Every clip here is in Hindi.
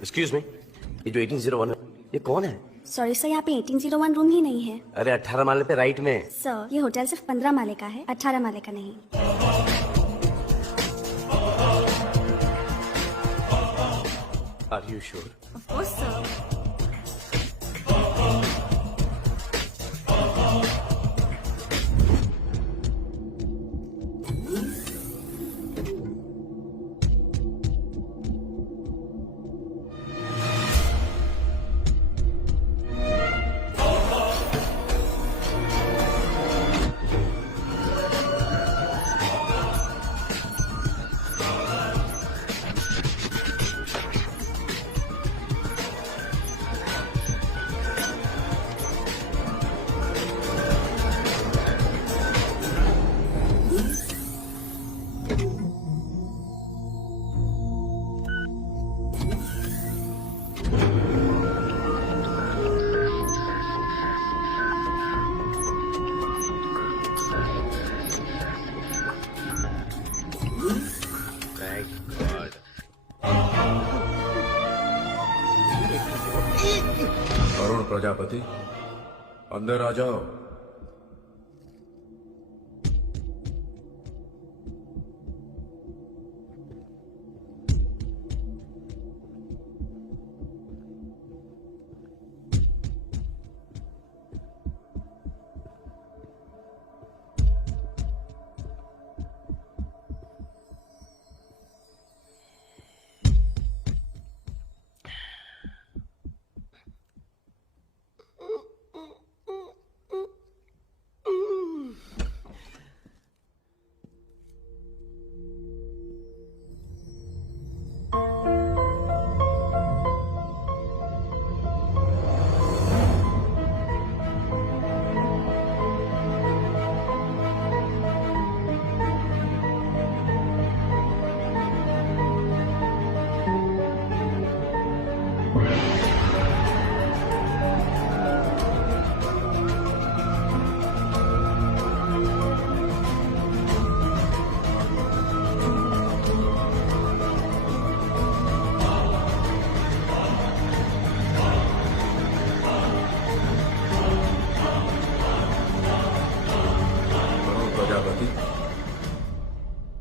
एक्सक्यूज मी, ये जो 1801 है, ये कौन है? सॉरी सर, यहाँ पे 1801 रूम ही नहीं है। अरे 18 माले पे राइट में। सर ये होटल सिर्फ 15 माले का है, 18 माले का नहीं। Are you sure? Of course sir. Arun Prajapati, अंदर आ जाओ।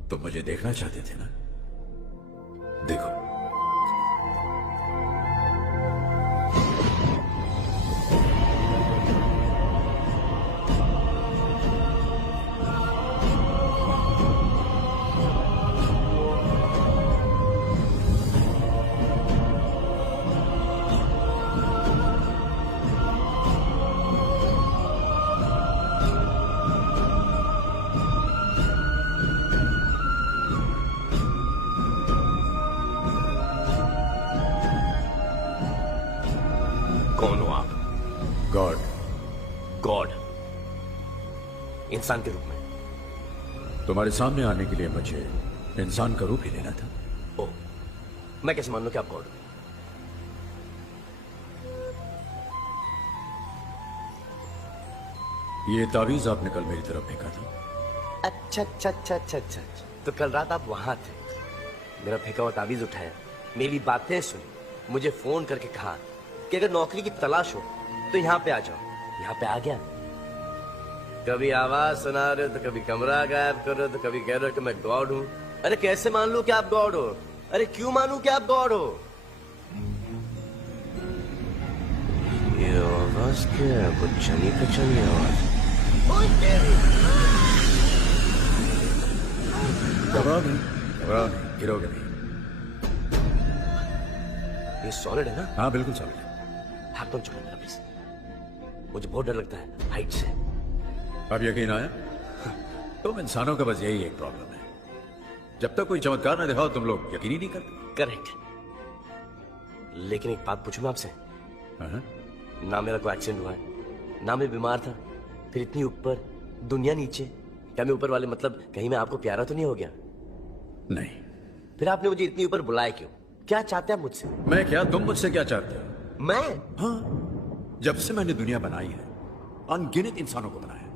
तुम मुझे देखना चाहते थे ना? देखो। कौन हो आप? गॉड। गॉड? इंसान के रूप में? तुम्हारे सामने आने के लिए मुझे इंसान का रूप ही लेना था। ओह, मैं कैसे मान लूं कि आप गॉड हो? ये तावीज आपने कल मेरी तरफ फेंका था। अच्छा अच्छा अच्छा अच्छा अच्छा, तो कल रात आप वहां थे, मेरा फेंका हुआ तावीज उठाया, मेरी बातें सुनी, मुझे फोन करके कहा कि अगर नौकरी की तलाश हो तो यहाँ पे आ जाओ। यहाँ पे आ गया। कभी आवाज सुना रहे हो तो कभी कमरा गायब कर रहे हो तो कभी कह रहे हो कि मैं गॉड हूँ। अरे कैसे मान लूं कि आप गॉड हो? अरे क्यों मानूं कि आप गॉड हो? ये आवाज क्या है? कुछ चनी पचनी आवाज। घबराओ नहीं, घबराओ नहीं, गिरोगे नहीं। ये सॉलिड है ना? हाँ बिल्कुल सॉलिड है। हाथ तो छोड़ो मेरा प्लीज, मुझे बहुत डर लगता है हाइट से। अब यकीन आया? तुम इंसानों का बस यही एक प्रॉब्लम है, जब तक कोई चमत्कार न दिखाओ तुम लोग यकीन ही नहीं करते। करेक्ट। लेकिन एक बात पूछूं मैं आपसे? हाँ? ना मेरा कोई एक्सीडेंट हुआ है, ना मैं बीमार था, फिर इतनी ऊपर दुनिया नीचे, क्या मैं ऊपर वाले मतलब कहीं मैं आपको प्यारा तो नहीं हो गया? नहीं। फिर आपने मुझे इतनी ऊपर बुलाया क्यों? क्या चाहते हैं मुझसे? मैं क्या, तुम मुझसे क्या चाहते हो? मैं? हाँ, जब से मैंने दुनिया बनाई है अनगिनत इंसानों को बनाया,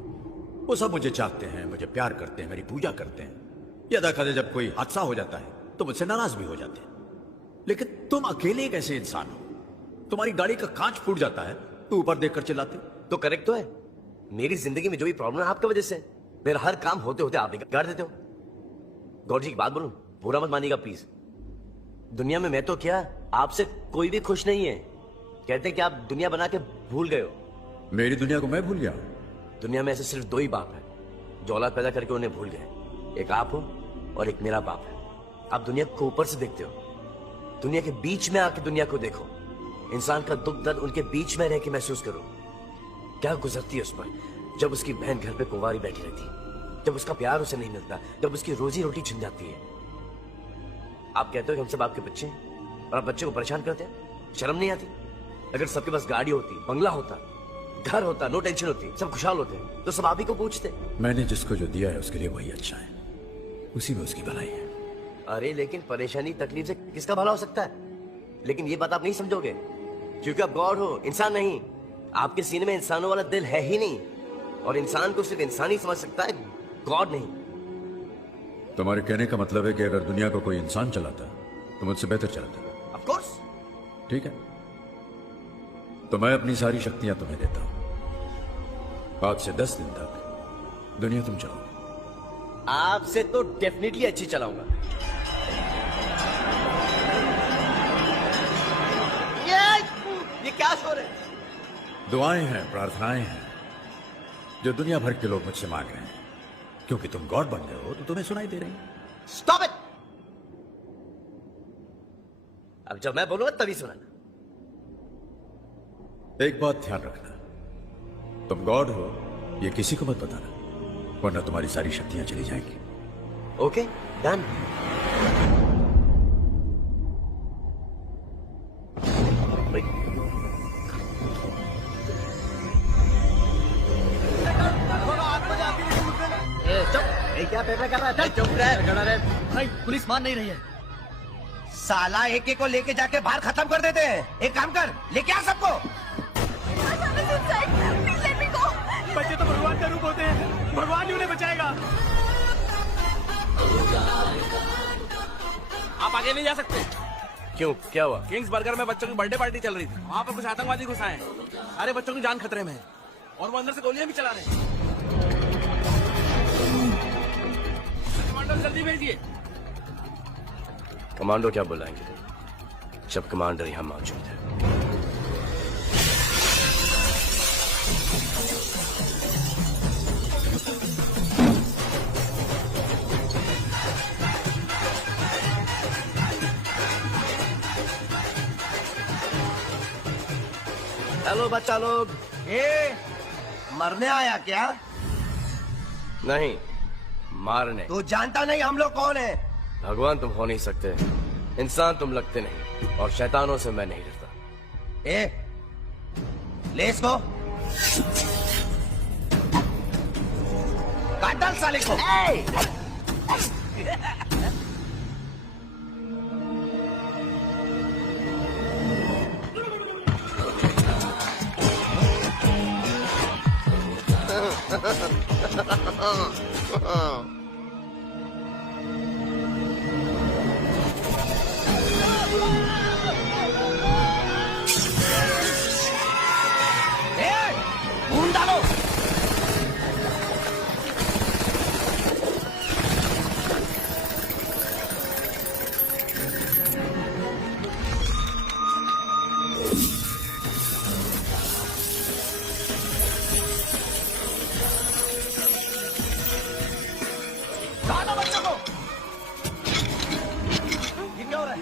वो सब मुझे चाहते हैं, मुझे प्यार करते हैं, मेरी पूजा करते हैं। ये अदा करे जब कोई हादसा हो जाता है तो मुझसे नाराज भी हो जाते हैं। लेकिन तुम अकेले एक ऐसे इंसान हो, तुम्हारी गाड़ी का कांच फूट जाता है तो ऊपर देखकर चिल्लाते हो। तो करेक्ट तो है, मेरी जिंदगी में जो भी प्रॉब्लम है आपकी वजह से है। मेरा हर काम होते होते आप बिगाड़ देते हो। गौर जी की बात बोलूं, बुरा मत मानिएगा प्लीज। दुनिया में मैं तो क्या, आपसे कोई भी खुश नहीं है। कहते हैं कि आप दुनिया बना के भूल गए हो। मेरी दुनिया को मैं भूल गया। दुनिया में ऐसे सिर्फ दो ही बाप है जो औलाद पैदा करके उन्हें भूल गए, एक आप हो और एक मेरा बाप है। आप दुनिया को ऊपर से देखते हो, दुनिया के बीच में आके दुनिया को देखो। इंसान का दुख दर्द उनके बीच में रह के महसूस करो। क्या गुजरती है उस पर जब उसकी बहन घर पे कुंवारी बैठी रहती है, जब उसका प्यार उसे नहीं मिलता, जब उसकी रोजी रोटी छिन जाती है। आप कहते हो कि हम सब आपके बच्चे हैं और आप बच्चे को परेशान करते हैं, शर्म नहीं आती? अगर सबके पास गाड़ी होती, बंगला होता, घर होता, नो टेंशन होती, सब खुशहाल होते, तो सब आप ही को पूछते। मैंने जिसको जो दिया है उसके लिए वही अच्छा है, उसी में उसकी भलाई है। अरे लेकिन परेशानी तकलीफ से किसका भला हो सकता है? लेकिन ये बात आप नहीं समझोगे क्योंकि आप गॉड हो, इंसान नहीं। आपके सीने में इंसानों वाला दिल है ही नहीं, और इंसान को सिर्फ इंसान ही समझ सकता है, गॉड नहीं। तुम्हारे कहने का मतलब है कि अगर दुनिया को कोई इंसान चलाता तो मुझसे बेहतर चलाता। Of course. ठीक है, तो मैं अपनी सारी शक्तियां तुम्हें देता हूं। आज से 10 दिन तक दुनिया तुम चलाओ। आपसे तो डेफिनेटली अच्छी चलाऊंगा। ये क्या शोर है? दुआएं हैं, प्रार्थनाएं हैं जो दुनिया भर के लोग मुझसे मांग रहे हैं। क्योंकि तुम गॉड बन गए हो तो तुम्हें सुनाई दे रही है। Stop it. अब जब मैं बोलूंगा तभी सुनाना। एक बात ध्यान रखना, तुम गॉड हो ये किसी को मत बताना, वरना तुम्हारी सारी शक्तियां चली जाएंगी। Okay done. क्या पेपर कर रहा है? चुप रहे, खड़ा रहे। भाई पुलिस मान नहीं रही है। साला एक एक को लेके जाके बाहर खत्म कर देते हैं। एक काम कर, लेके आ सबको। बच्चे तो भगवान का रूप होते हैं, भगवान ही उन्हें बचाएगा। आप आगे नहीं जा सकते। क्यों, क्या हुआ? किंग्स बर्गर में बच्चों की बर्थडे पार्टी चल रही थी, वहाँ पर कुछ आतंकवादी घुस आए हैं। सारे बच्चों की जान खतरे में है और वो अंदर से गोलियां भी चला रहे हैं। कमांडो जल्दी भेजिए। कमांडो क्या बुलाएंगे जब कमांडर यहां मौजूद है? हेलो बच्चा लोग। मरने आया क्या? नहीं, मारने। तू जानता नहीं हम लोग कौन है? भगवान तुम हो नहीं सकते, इंसान तुम लगते नहीं, और शैतानों से मैं नहीं डरता। ले इसको, काटल साले को। खून डालो। डालो बच्चों को। ये क्या हो रहा है?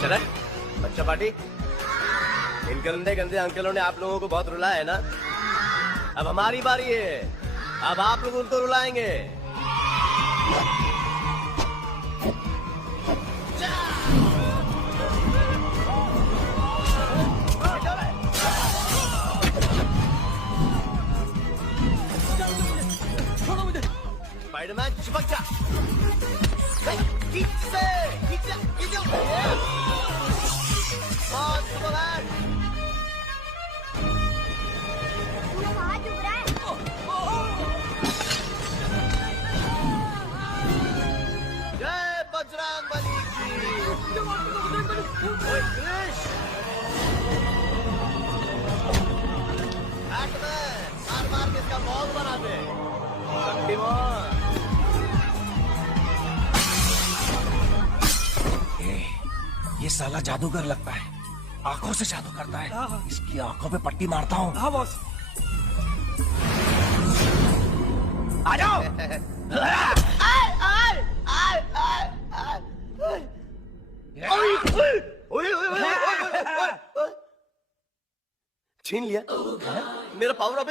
चले बच्चा पार्टी। इन गंदे गंदे अंकलों ने आप लोगों को बहुत रुलाया है ना, अब हमारी बारी है। अब आप लोग उनको रुलाएंगे। स्पाइडरमैन चिपक जा। खींच से, खींच जा, खींच जा। और सुपरमैन। जय बजरंगबली की। ओए कृष। बैटमैन, मार मार के इसका बॉल बना दे। शक्तिमान। ये साला जादूगर लगता है, आंखों से जादू करता है। इसकी आंखों पे पट्टी मारता हूँ। हाँ बॉस। आ जाओ। छीन लिया मेरा पावर।